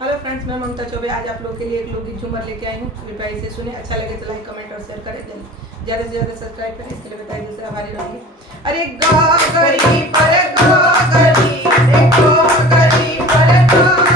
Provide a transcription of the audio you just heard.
Hello friends, मैं ममता चौबे आज आप लोगों के लिए एक लोकगीत झूमर लेके आई हूँ। कृपया इसे सुने। अच्छा लगे तो लाइक कमेंट और शेयर करें। ज़्यादा से ज़्यादा सब्सक्राइब करें। इसके लिए बताइए दूसरे आभारी रहेंगे। अरे गा गरी पर गा गरी, गा गरी पर गा